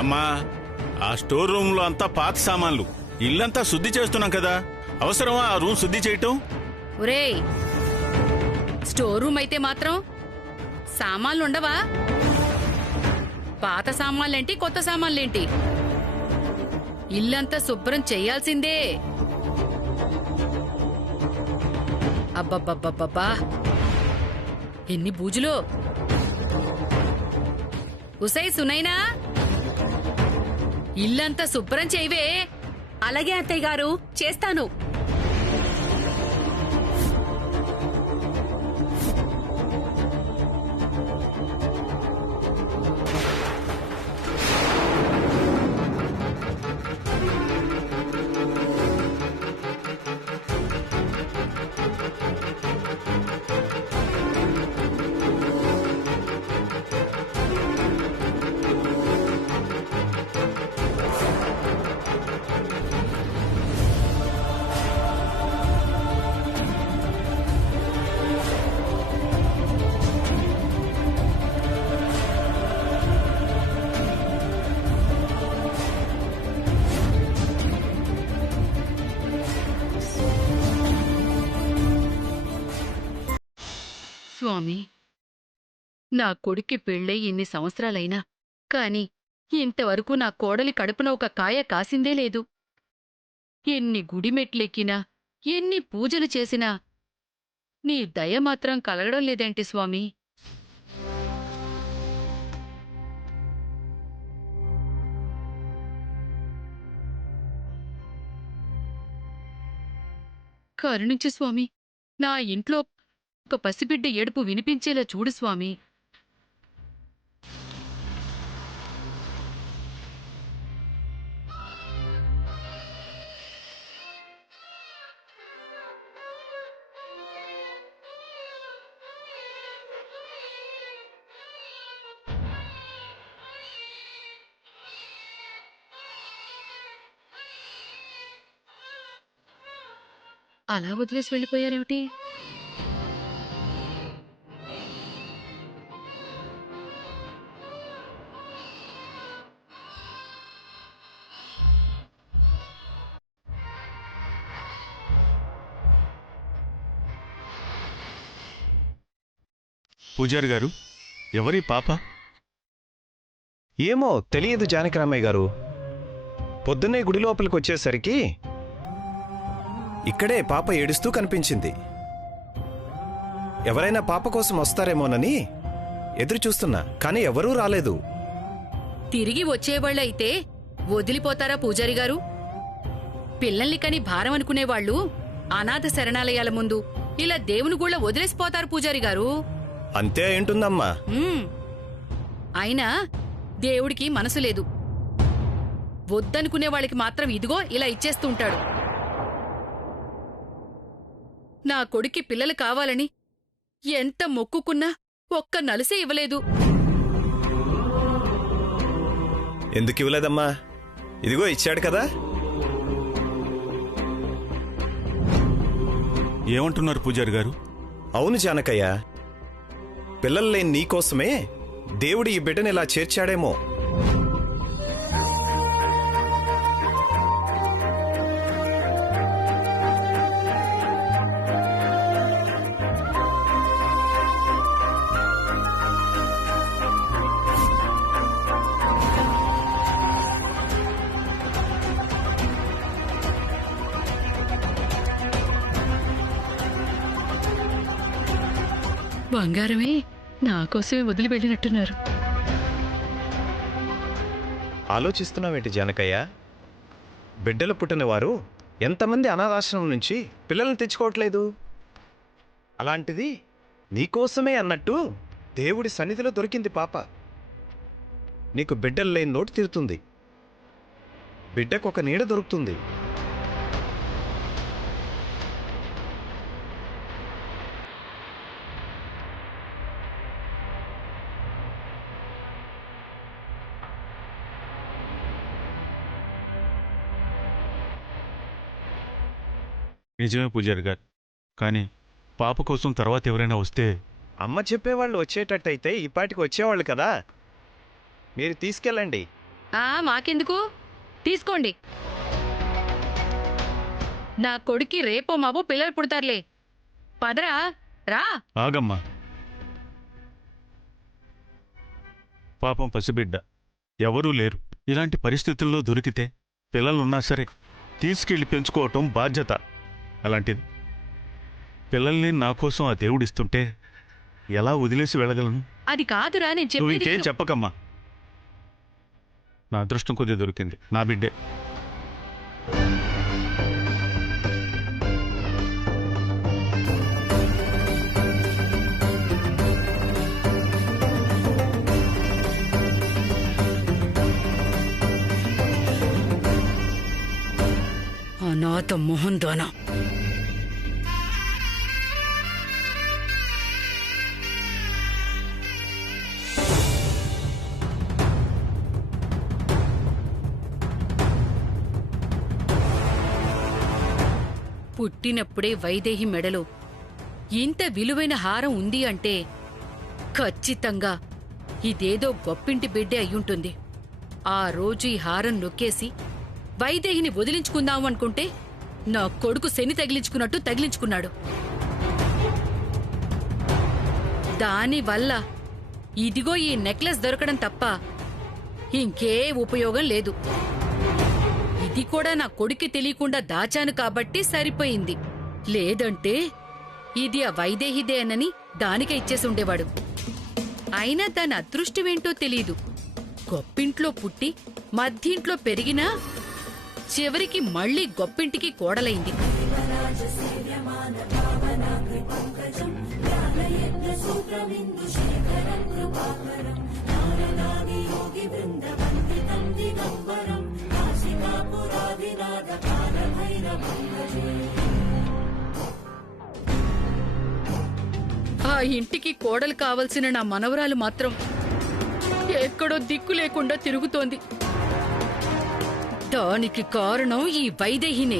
అమ్మా, ఆ store room లో అంతా పాత సామాన్లు, ఇల్లంతా శుద్ధి చేస్తున్నాం కదా, అవసరమా ఆ రూమ్ శుద్ధి చేయటం? ఒరేయ్, స్టోర్ రూమ్ అయితే మాత్రం సామాన్లుండవా? పాత సామాన్లేంటి, కొత్త సామాన్లేంటి, ఇల్లంతా శుభ్రం చెయ్యాల్సిందే. అబ్బబ్బబ్బబ్బబ్బా, ఎన్ని బూజులో! ఉసై సునైనా, ఇల్లంతా శుభ్రం చేయవే. అలాగే అత్తయ్య గారు, చేస్తాను. స్వామి, నా కొడుక్కి పెళ్ళై ఇన్ని సంవత్సరాలైనా కాని ఇంతవరకు నా కోడలి కడుపున ఒక కాయ కాసిందే లేదు. ఎన్ని గుడిమెట్లెక్కినా, ఎన్ని పూజలు చేసినా నీ దయ మాత్రం కలగడం లేదేంటి స్వామి? కరుణించు స్వామి, నా ఇంట్లో ఒక పసిబిడ్డ ఏడుపు వినిపించేలా చూడు స్వామి. అలా వదిలేసి వెళ్ళిపోయారేమిటి? పూజారి గారు, ఎవరి పాప? ఏమో తెలియదు జానకిరామయ్య గారు. పొద్దున్నే గుడి లోపలికి వచ్చేసరికి ఇక్కడే పాప ఏడుస్తూ కనిపించింది. ఎవరైనా పాప కోసం వస్తారేమోనని ఎదురు చూస్తున్నా, కానీ ఎవరూ రాలేదు. తిరిగి వచ్చేవాళ్ళైతే వదిలిపోతారా పూజారి గారు? పిల్లల్ని కని భారం అనుకునేవాళ్లు అనాథ శరణాలయాల ముందు ఇలా దేవుని గుళ్ళ వదిలేసిపోతారు పూజారి గారు. అంతే ఏంటుందమ్మా. అయినా దేవుడికి మనసు లేదు. వద్దనుకునే వాళ్ళకి మాత్రం ఇదిగో ఇలా ఇచ్చేస్తూ ఉంటాడు. నా కొడుక్కి పిల్లలు కావాలని ఎంత మొక్కుకున్నా ఒక్క నలుసే ఇవ్వలేదు. ఎందుకు ఇవ్వలేదమ్మా? ఇదిగో ఇచ్చాడు కదా. ఏమంటున్నారు పూజారి గారు? అవును జానకయ్య, పిల్లలు లేని నీకోసమే దేవుడు ఈ బిడ్డని ఇలా చేర్చాడేమో. బంగారమే నాకోసమే వదిలి వెళ్ళినట్టున్నారు. ఆలోచిస్తున్నావేంటి జానకయ్య? బిడ్డలు పుట్టిన వారు ఎంతమంది అనాథాశ్రమం నుంచి పిల్లల్ని తెచ్చుకోవట్లేదు? అలాంటిది నీకోసమే అన్నట్టు దేవుడి సన్నిధిలో దొరికింది పాప. నీకు బిడ్డలు లేని లోటు తీరుతుంది, బిడ్డకు ఒక నీడ దొరుకుతుంది. నిజమే పూజారి గారు, కానీ పాప కోసం తర్వాత ఎవరైనా వస్తే? అమ్మ చెప్పేవాళ్ళు వచ్చేటట్టయితే ఈపాటికి వచ్చేవాళ్ళు కదా. మీరు తీసుకెళ్ళండి. మాకెందుకు, తీసుకోండి. నా కొడుక్కి రేపో మావో పిల్లలు పుడతారులే. పదరా, రా. ఆగమ్మా. పాపం పసిబిడ్డ, ఎవరూ లేరు. ఇలాంటి పరిస్థితుల్లో దొరికితే పిల్లలున్నా సరే తీసుకెళ్లి పెంచుకోవటం బాధ్యత. అలాంటిది పిల్లల్ని నా కోసం ఆ దేవుడిస్తుంటే ఎలా వదిలేసి వెళ్ళగలను? అది కాదురా, నేను నువ్వు చెప్పేది ఇంకేం విను. చెప్పకమ్మా. నా అదృష్టం కొద్ది దొరికింది, నా బిడ్డే. అనాథ మొహం దానా. పుట్టినప్పుడే వైదేహి మెడలో ఇంత విలువైన హారం ఉంది అంటే ఖచ్చితంగా ఇదేదో గొప్పింటి బిడ్డే అయ్యుంటుంది. ఆ రోజు ఈ హారం నొక్కేసి వైదేహిని వదిలించుకుందాం అనుకుంటే నా కొడుకు శని తగిలించుకున్నట్టు తగిలించుకున్నాడు. దానివల్ల ఇదిగో ఈ నెక్లెస్ దొరకడం తప్ప ఇంకే ఉపయోగం లేదు. ఇది కూడా నా కొడుక్కి తెలియకుండా దాచాను కాబట్టి సరిపోయింది. లేదంటే ఇది ఆ వైదేహిదేనని దానికే ఇచ్చేసి ఉండేవాడు. అయినా దాని అదృష్టమేంటో తెలీదు. గొప్పింట్లో పుట్టి మధ్యింట్లో పెరిగినా చివరికి మళ్లీ గొప్పింటికి కోడలైంది. ఆ ఇంటికి కోడలు కావలసిన నా మనవరాలు మాత్రం ఎక్కడో దిక్కు లేకుండా తిరుగుతోంది. దానికి కారణం ఈ వైదేహినే.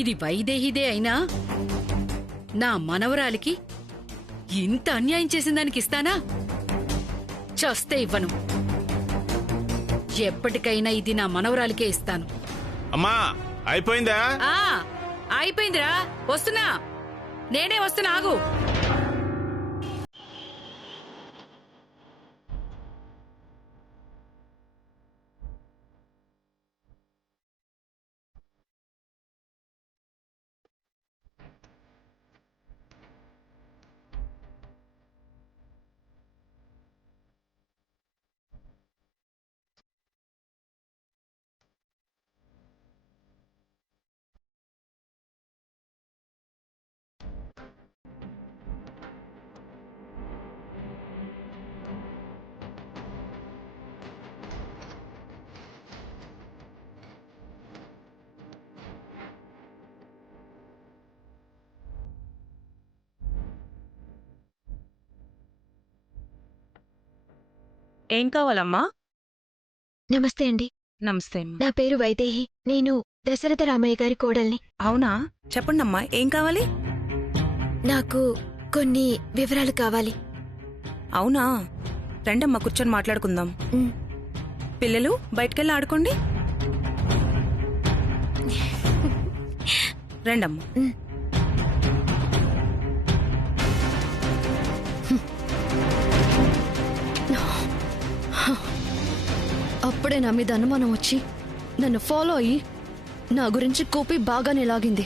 ఇది వైదేహిదే అయినా నా మనవరాలికి ఇంత అన్యాయం చేసిన దానికి ఇస్తానా? చస్తే ఇవ్వను. ఎప్పటికైనా ఇది నా మనవరాలికే ఇస్తాను. అమ్మా, అయిపోయిందా? అయిపోయిందిరా, వస్తున్నా. నేనే వస్తున్నా, ఆగు. ఏం కావాలమ్మా? నమస్తే అండి. నమస్తే. నా పేరు వైదేహి. నేను దశరథ రామయ్య గారి కోడల్ని. అవునా, చెప్పండమ్మా, ఏం కావాలి? నాకు కొన్ని వివరాలు కావాలి. అవునా, రండమ్మా, కూర్చొని మాట్లాడుకుందాం. ఉమ్. పిల్లలు బయటకెళ్ళి ఆడుకోండి. రండమ్మా. అప్పుడే నా మీద అనుమానం వచ్చి నన్ను ఫాలో అయ్యి నా గురించి కూపి బాగానే లాగింది.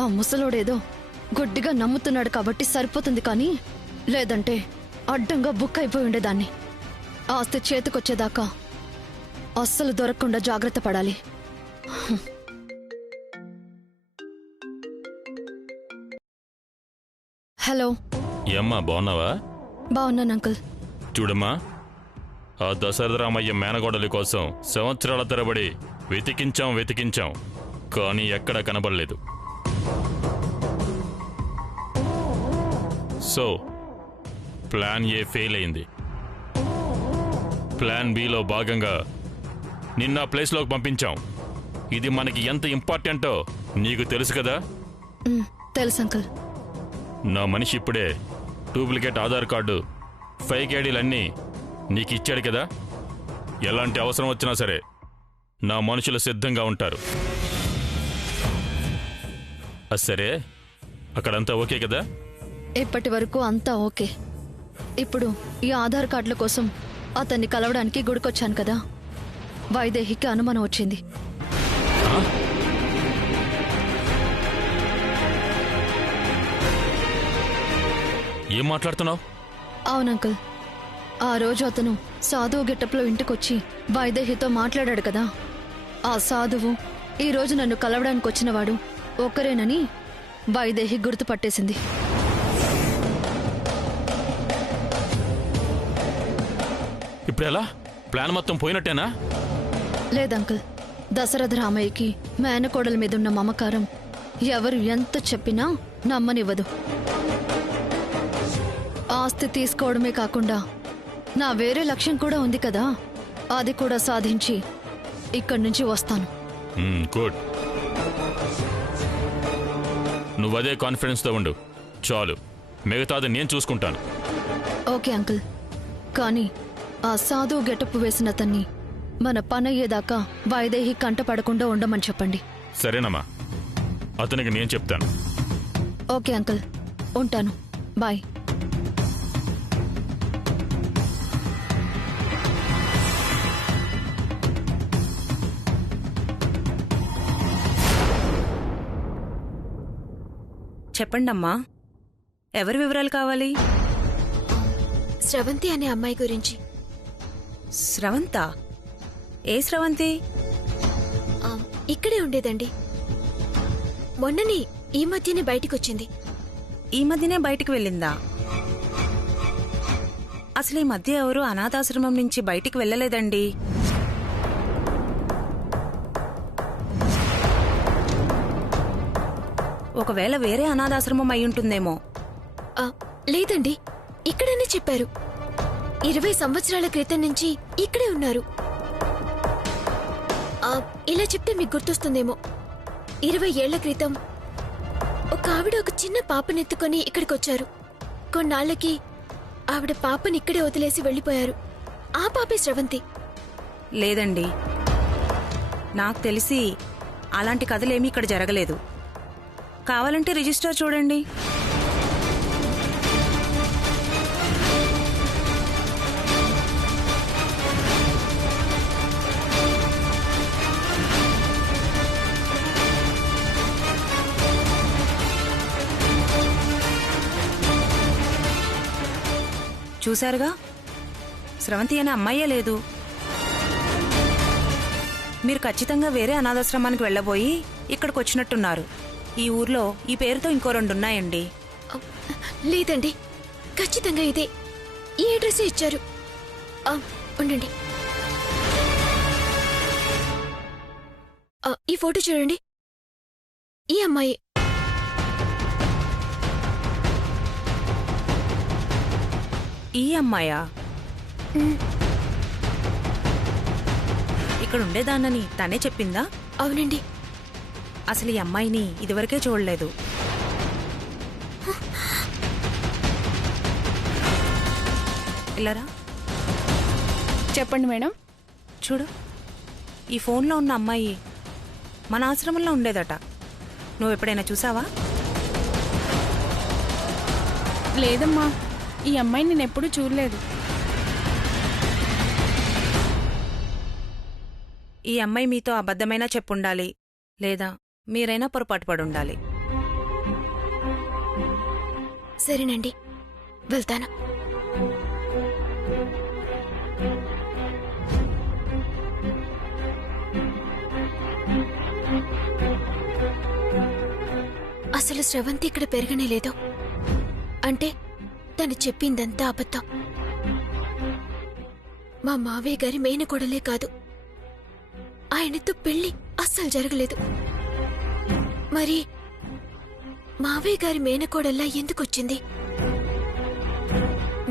ఆ ముసలోడేదో గుడ్డిగా నమ్ముతున్నాడు కాబట్టి సరిపోతుంది, కానీ లేదంటే అడ్డంగా బుక్ అయిపోయి ఉండేదాన్ని. ఆస్తి చేతికొచ్చేదాకా అస్సలు దొరకకుండా జాగ్రత్త పడాలి. హలో. ఏమ్మా, బాగున్నావా? బాగున్నాను అంకుల్. చూడమ్మా, ఆ దశరథరామయ్య మేనగోడలి కోసం సంవత్సరాల తరబడి వెతికించాం, కానీ ఎక్కడా కనబడలేదు. సో ప్లాన్ ఏ ఫెయిల్ అయింది. ప్లాన్ బిలో భాగంగా నిన్న ప్లేస్లోకి పంపించాం. ఇది మనకి ఎంత ఇంపార్టెంటో నీకు తెలుసు కదా? తెలుసు అంకుల్. నా మనిషి ఇప్పుడే డూప్లికేట్ ఆధార్ కార్డు, ఫేక్ ఐడీలన్నీ నీకు ఇచ్చాడు కదా, ఎలాంటి అవసరం వచ్చినా సరే నా మనుషులు సిద్ధంగా ఉంటారు. అది సరే, అక్కడంతా ఓకే కదా? ఇప్పటి వరకు అంతా ఓకే. ఇప్పుడు ఈ ఆధార్ కార్డుల కోసం అతన్ని కలవడానికి గుడికొచ్చాను కదా, వైదేహికి అనుమానం వచ్చింది. ఏం మాట్లాడుతున్నావు? అవునంకుల్, ఆ రోజు అతను సాధువు గెటప్లో ఇంటికొచ్చి వైదేహితో మాట్లాడాడు కదా, ఆ సాధువు ఈ రోజు నన్ను కలవడానికి వచ్చినవాడు ఒక్కరేనని వైదేహి గుర్తుపట్టేసింది. ఇప్పుడు ఎలా? ప్లాన్ మొత్తం పోయినట్టేనా? లేదంకుల్, దశరథ రామయ్యకి మేనకోడల మీదున్న మమకారం ఎవరు ఎంత చెప్పినా నమ్మనివ్వదు. ఆస్తి తీసుకోవడమే కాకుండా నా వేరే లక్ష్యం కూడా ఉంది కదా, అది కూడా సాధించి ఇక్కడి నుంచి వస్తాను. గుడ్. నువ్వదే కాన్ఫిడెన్స్తో ఉండు చాలు, మిగతాది నేను చూసుకుంటాను. ఓకే అంకుల్, కానీ ఆ సాధువు గెటప్ వేసిన అతన్ని మన పనయ్యేదాకా వైదేహి కంట పడకుండా ఉండమని చెప్పండి. సరేనమ్మా, అతనికి నేను చెప్తాను. ఓకే అంకుల్, ఉంటాను. బాయ్. చెప్పండమ్మా, ఎవరి వివరాలు కావాలి? స్రవంతి అనే అమ్మాయి గురించి. స్రవంత? ఏ స్రవంతి? ఇక్కడే ఉండేదండి. మొన్ననే ఈ మధ్యనే బయటికొచ్చింది. ఈ మధ్యనే బయటికి వెళ్ళిందా? అసలు ఈ మధ్య ఎవరు అనాథాశ్రమం నుంచి బయటికి వెళ్ళలేదండి. ఒకవేళ వేరే అనాథాశ్రమం అయ్యుంటుందేమో. లేదండి, ఇక్కడనే చెప్పారు. 20 సంవత్సరాల క్రితం నుంచి ఇక్కడే ఉన్నారు. ఇలా చెప్తే మీకు గుర్తొస్తుందేమో, 20 ఏళ్ల క్రితం ఒక ఆవిడ ఒక చిన్న పాపనెత్తుకొని ఇక్కడికొచ్చారు. కొన్నాళ్లకి ఆవిడ పాపని ఇక్కడే వదిలేసి వెళ్లిపోయారు. ఆ పాపే స్రవంతి. లేదండి, నాకు తెలిసి అలాంటి కథలేమీ ఇక్కడ జరగలేదు. కావాలంటే రిజిస్టర్ చూడండి. చూశారుగా, స్రవంతి అనే అమ్మాయే లేదు. మీరు ఖచ్చితంగా వేరే అనాథాశ్రమానికి వెళ్ళబోయి ఇక్కడికి వచ్చినట్టున్నారు. ఈ ఊర్లో ఈ పేరుతో ఇంకో 2 ఉన్నాయండి. లేదండి, ఖచ్చితంగా ఇదే. ఈ అడ్రస్ ఇచ్చారు. ఉండండి, ఈ ఫోటో చూడండి. ఈ అమ్మాయి. ఈ అమ్మాయా? ఇక్కడ ఉండేదాన్నని తనే చెప్పిందా? అవునండి. అసలు ఈ అమ్మాయిని ఇదివరకే చూడలేదు. ఇలారా. చెప్పండి మేడం. చూడు, ఈ ఫోన్లో ఉన్న అమ్మాయి మన ఆశ్రమంలో ఉండేదట. నువ్వు ఎప్పుడైనా చూసావా? లేదమ్మా, ఈ అమ్మాయిని నేను ఎప్పుడూ చూడలేదు. ఈ అమ్మాయి మీతో అబద్ధమైనా చెప్పుండాలి, లేదా మీరైనా పొరపాటు పడుండాలి. సరేనండి, వెళ్తాను. అసలు స్రవంతి ఇక్కడ పెరగనే లేదు. అంటే తను చెప్పిందంతా అబద్ధం. మా మావయ్య గారి మేనకోడలే కాదు, ఆయనతో పెళ్లి అస్సలు జరగలేదు. మరి మావయ్య గారి మేనకోడల్లా ఎందుకొచ్చింది?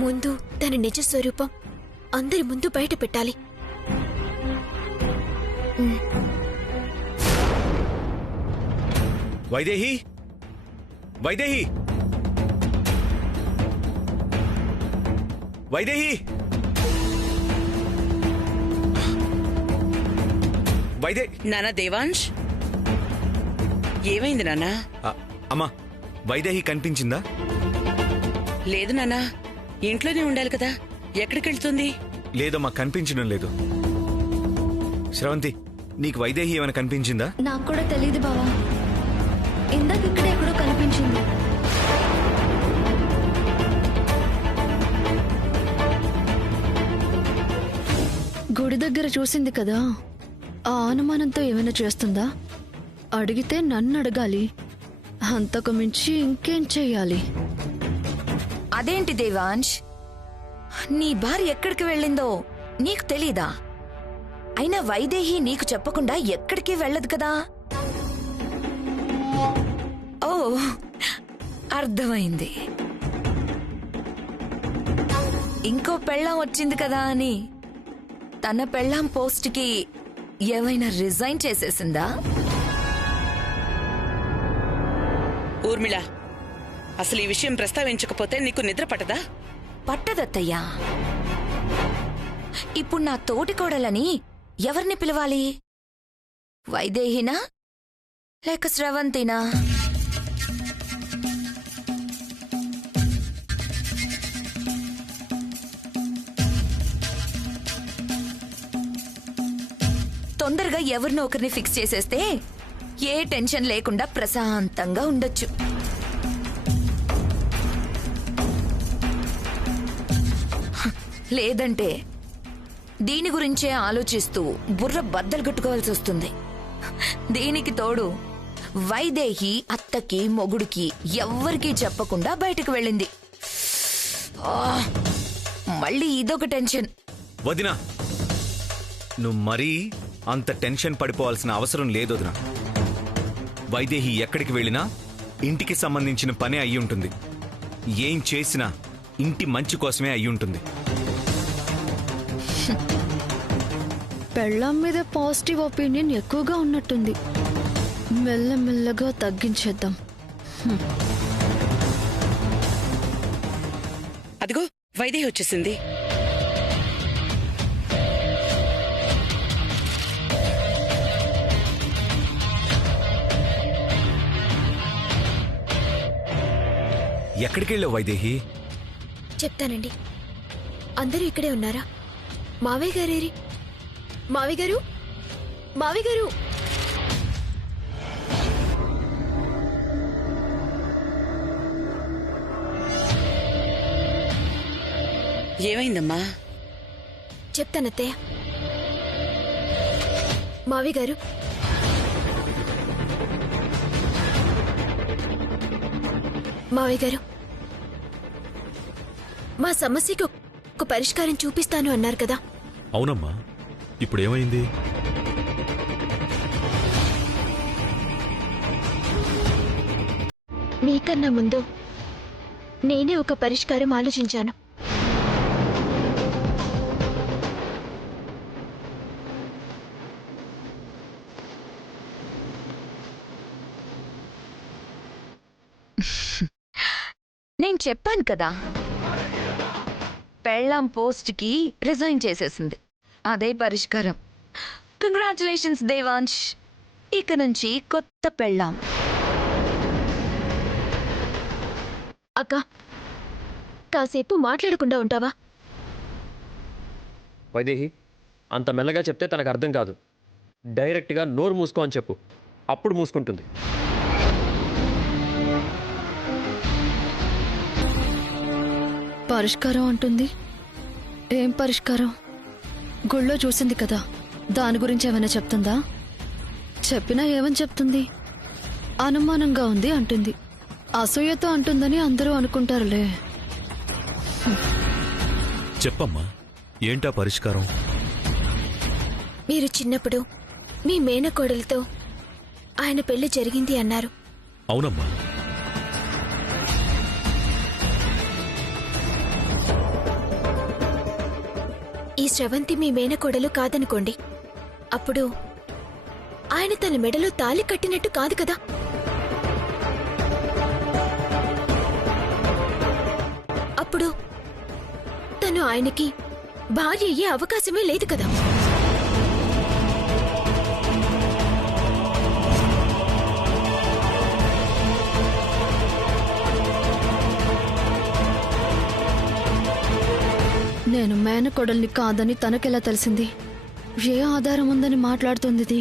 ముందు తన నిజ స్వరూపం అందరి ముందు బయట పెట్టాలి. వైదేహి, వైదేహి, వైదేహి! వైదే నానా దేవాంశ్, ఏమైంది నాన్నా? అమ్మా, వైదేహి కనిపించిందా? లేదు నాన్నా, ఇంట్లోనే ఉండాలి కదా, ఎక్కడికి వెళ్తుంది? లేదమ్మా, కనిపించడం లేదు. శ్రవంతి, నీకు వైదేహి ఏమైనా కనిపించిందా? నాకు కూడా తెలియదు బావా, ఇందాక ఇక్కడ ఎక్కడో కనిపించింది. గుడి దగ్గర చూసింది కదా, ఆ అనుమానంతో ఏమైనా చేస్తుందా? అడిగితే నన్ను అడగాలి, అంతకు మించి ఇంకేం చెయ్యాలి? అదేంటి దేవాంశ్, నీ భార్య ఎక్కడికి వెళ్ళిందో నీకు తెలీదా? అయినా వైదేహి నీకు చెప్పకుండా ఎక్కడికి వెళ్ళదు కదా. ఓ, అర్థమైంది. ఇంకో పెళ్ళాం వచ్చింది కదా అని తన పెళ్ళాం పోస్ట్కి ఏమైనా రిజైన్ చేసేసిందా? ఊర్మిళ, అసలు ఈ విషయం ప్రస్తావించకపోతే నీకు నిద్ర పట్టదా? పట్టదత్తయ్యా. ఇప్పుడు నా తోటి కోడలని ఎవరిని పిలవాలి? వైదేహినా లేక శ్రవంతినా? తొందరగా ఎవరినో ఒకరిని ఫిక్స్ చేసేస్తే ఏ టెన్షన్ లేకుండా ప్రశాంతంగా ఉండొచ్చు. లేదంటే దీని గురించే ఆలోచిస్తూ బుర్ర బద్దలు కట్టుకోవాల్సి వస్తుంది. దీనికి తోడు వైదేహి అత్తకి మొగుడికి ఎవ్వరికీ చెప్పకుండా బయటకు వెళ్ళింది. మళ్ళీ ఇదొక టెన్షన్. వదినా, నువ్వు మరీ అంత టెన్షన్ పడిపోవాల్సిన అవసరం లేదు వదినా. వైదేహి ఎక్కడికి వెళ్ళినా ఇంటికి సంబంధించిన పనే అయి ఉంటుంది. ఏం చేసినా ఇంటి మంచి కోసమే అయి ఉంటుంది. పెళ్ళాం మీద పాజిటివ్ ఒపీనియన్ ఎక్కువగా ఉన్నట్టుంది. మెల్లమెల్లగా తగ్గించేద్దాం. అదిగో వైదేహి వచ్చేసింది. ఎక్కడికి వెళ్ళావు వైదేహి? చెప్తానండి. అందరూ ఇక్కడే ఉన్నారా? మావయ్య గారేరి? మావయ్య గారు, మావయ్య గారు! ఏమైందమ్మా? చెప్తానత్తయ్య. మావయ్య గారు, మావయ్య గారు, మా సమస్యకి ఒక పరిష్కారం చూపిస్తాను అన్నారు కదా. అవునమ్మా, ఇప్పుడు ఏమైంది? మీకన్నా ముందు నేనే ఒక పరిష్కారం ఆలోచించాను. నేను చెప్పాను కదా, పెళ్ళాం పోస్ట్కి రిజైన్ చేసేసింది. అదే పరిష్కారం. కంగ్రాచులేషన్స్ దేవాంశ్, ఇక నుంచి కొత్త పెళ్ళాం. అక్క, కాసేపు మాట్లాడకుండా ఉంటావా? వైదేహి, అంత మెల్లగా చెప్తే తనకు అర్థం కాదు. డైరెక్ట్గా నోరు మూసుకో అని చెప్పు, అప్పుడు మూసుకుంటుంది. పరిష్కారం అంటుంది. ఏం పరిష్కారం? గుళ్ళో చూసింది కదా, దాని గురించి ఏమైనా చెప్తుందా? చెప్పినా ఏమని చెప్తుంది? అనుమానంగా ఉంది అంటుంది. అసూయతో అంటుందని అందరూ అనుకుంటారులే. చెప్పమ్మా, ఏంటా పరిష్కారం? మీరు చిన్నప్పుడు మీ మేనకోడలతో ఆయన పెళ్లి జరిగింది అన్నారు. అవునమ్మా. ఈ శ్రవంతి మీ మేనకోడలు కాదనుకోండి, అప్పుడు ఆయన తన మెడలో తాళి కట్టినట్టు కాదు కదా. అప్పుడు తను ఆయనకి భార్య అయ్యే అవకాశమే లేదు కదా. నేను మేనకోడల్ని కాదని తనకెలా తెలిసింది? ఏ ఆధారం ఉందని మాట్లాడుతుంది ఇది?